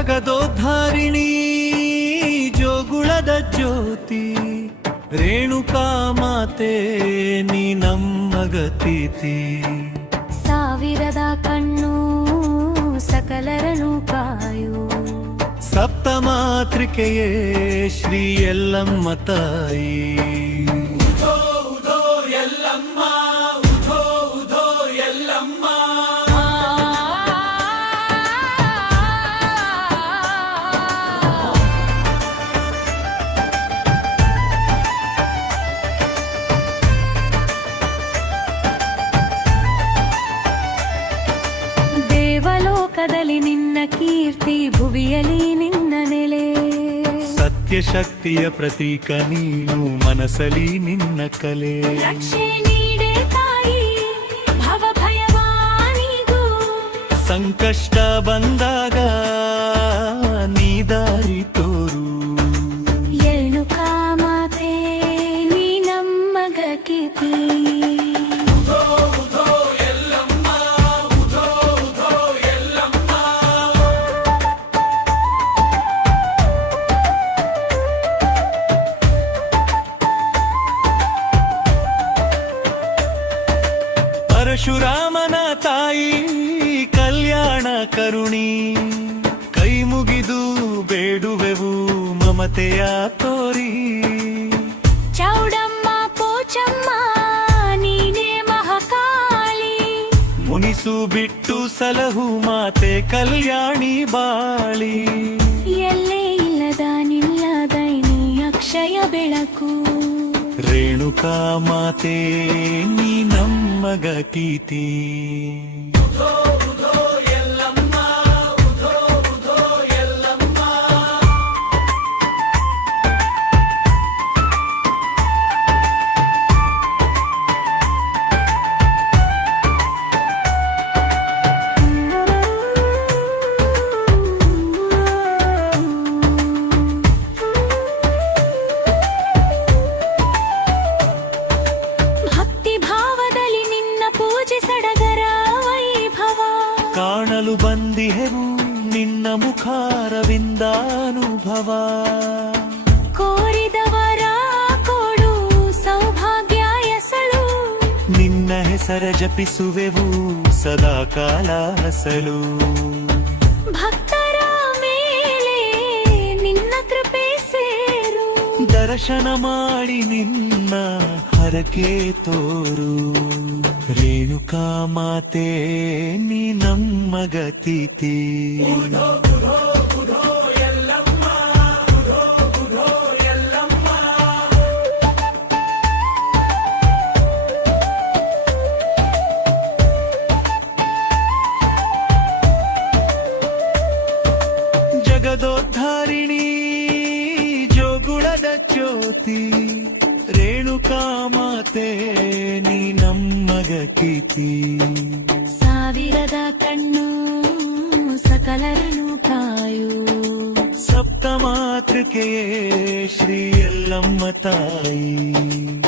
ಜಗದೋದ್ಧಾರಿಣಿ ಜೋಗುಳದ ಜ್ಯೋತಿ ರೇಣುಕಾ ಮಾತೆ ನೀ ನಮ್ಮಗತೀತಿ ಸಾವಿರದ ಕಣ್ಣು ಸಕಲರನು ಕಾಯು. ಸಪ್ತ ಮಾತೃಕೆಯೇ ಶ್ರೀ ಎಲ್ಲಮ್ಮ ತಾಯಿ. ದೇವಲೋಕದಲ್ಲಿ ನಿನ್ನ ಕೀರ್ತಿ ಭುವಿಯಲಿ ನಿನ್ನ ನೆಲೆ. ಸತ್ಯ ಶಕ್ತಿಯ ಪ್ರತೀಕ ನೀನು ಮನಸಲಿ ನಿನ್ನ ಕಲೆ. ರಕ್ಷೆ ನೀಡೆ ತಾಯಿ ಭವ ಭಯವಾನಿಗೂ ಸಂಕಷ್ಟ ಬಂದಾಗ ಪರಶುರಾಮನ ತಾಯಿ ಕಲ್ಯಾಣ ಕರುಣಿ. ಕೈ ಮುಗಿದು ಬೇಡುವೆವು ಮಮತೆಯ ತೋರಿ. ಚೌಡಮ್ಮ ಪೋಚಮ್ಮ ನೀನೇ ಮಹಾಕಾಳಿ. ಮುನಿಸು ಬಿಟ್ಟು ಸಲಹು ಮಾತೆ ಕಲ್ಯಾಣಿ ಬಾಳಿ. ಎಲ್ಲೇ ಇಲ್ಲದ ನಿಲ್ಲದ ನೀ ಅಕ್ಷಯ ಬೆಳಕು. ರೇಣುಕಾ ಮಾತೆ ನೀ ನಮ್ಮ ಗತಿತಿ ಕಾಣಲು ಬಂದಿಹೆವು ನಿನ್ನ ಮುಖಾರವಿಂದಾನುಭವ ಕೋರಿದವರ ಕೊಡು ಸೌಭಾಗ್ಯ ಎಸಳು. ನಿನ್ನ ಹೆಸರ ಜಪಿಸುವೆವು ಸದಾ ಕಾಲ ಹಸಲು. ಭಕ್ತರ ದರ್ಶನ ಮಾಡಿ ನಿನ್ನ ಹರಕೆ ತೋರು. ರೇಣುಕಾ ಮಾತೆ ನೀ ನಮ್ಮ ಗತಿತಿ ಜ್ಯೋತಿ ರೇಣುಕಾ ಮಾತೆ ನೀ ನಮ್ಮ ಗತಿತಿ ಸಾವಿರದ ಕಣ್ಣು ಸಕಲರನು ಕಾಯು. ಸಪ್ತ ಮಾತೃಕೆಯೇ ಶ್ರೀ ಎಲ್ಲಮ್ಮ ತಾಯಿ.